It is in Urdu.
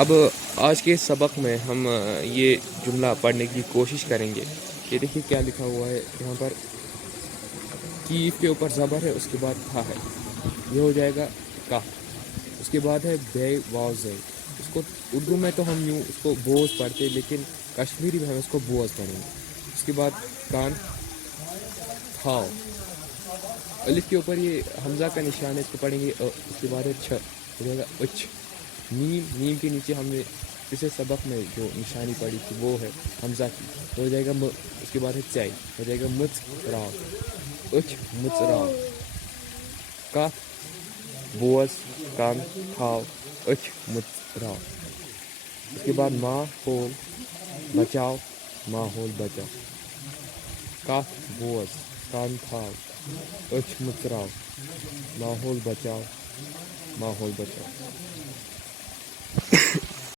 اب آج کے سبق میں ہم یہ جملہ پڑھنے کی کوشش کریں گے. یہ دیکھیے کیا لکھا ہوا ہے یہاں پر. کیف کے اوپر زبر ہے, اس کے بعد تھا ہے, یہ ہو جائے گا کا. اس کے بعد ہے بے واو زے. اس کو اردو میں تو ہم یوں اس کو بوز پڑھتے, لیکن کشمیری میں ہم اس کو بوز پڑھیں گے. اس کے بعد کان تھاؤ. الف کے اوپر یہ حمزہ کا نشان ہے, اس کو پڑھیں گے اس کے بعد ہے چھ, ہو جائے گا اچھ. نیم کے نیچے ہم نے پچھلے سبق میں جو نشانی پڑھی تھی وہ ہے حمزہ کی, ہو جائے گا م. اس کے بعد ہے چائی, ہو جائے گا مچ راؤ. اچھ مچ راؤ. کتھ بوز کان تھاؤ اچھ مچ راؤ. اس کے بعد ماحول بچاؤ ماحول بچاؤ. کتھ بوز کان تھاؤ اچھ مچ راؤ. ماحول بچاؤ ماحول بچاؤ.